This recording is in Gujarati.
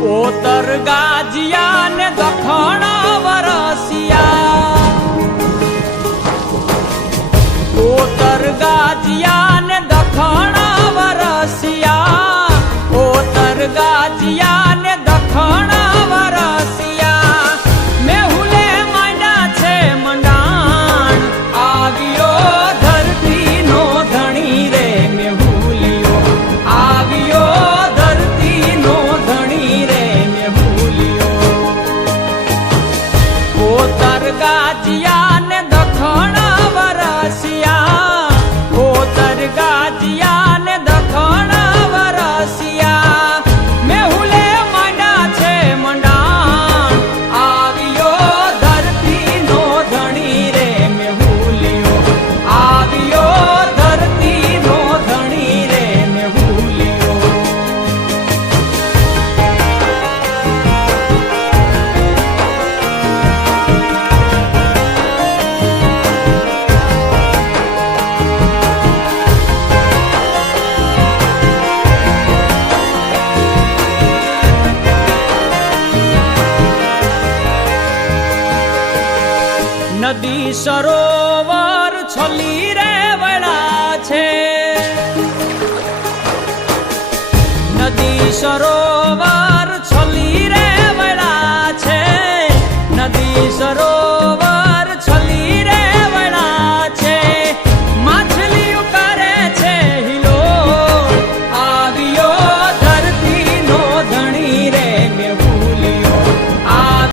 કોતર ગાજિયા ને દખણ વરસિયા, કોતર ગાજિયા ને દખણ વરસિયા, કોતર ગાજિયા ને દખણ વરસિયા, મેહુલે માંડા છે મંડાણ, આવ્યો ધરતી નો ધણી રે મેહુલિયો, આવ્યો ધરતી નો ધણી રે મેહુલિયો, કોતર ગાજિયા ને દખણ વરસિયા, કોતર ગાજિયા ને દખણ વરસિયા, મેહુલે માંડા છે મંડાણ, આવ્યો ધરતી નો ધણી રે મેહુલિયો, આવ્યો ધરતી નો ધણી રે મેહુલિયો. નદી સરોવર છલી રે વળા છે, નદી સરોવર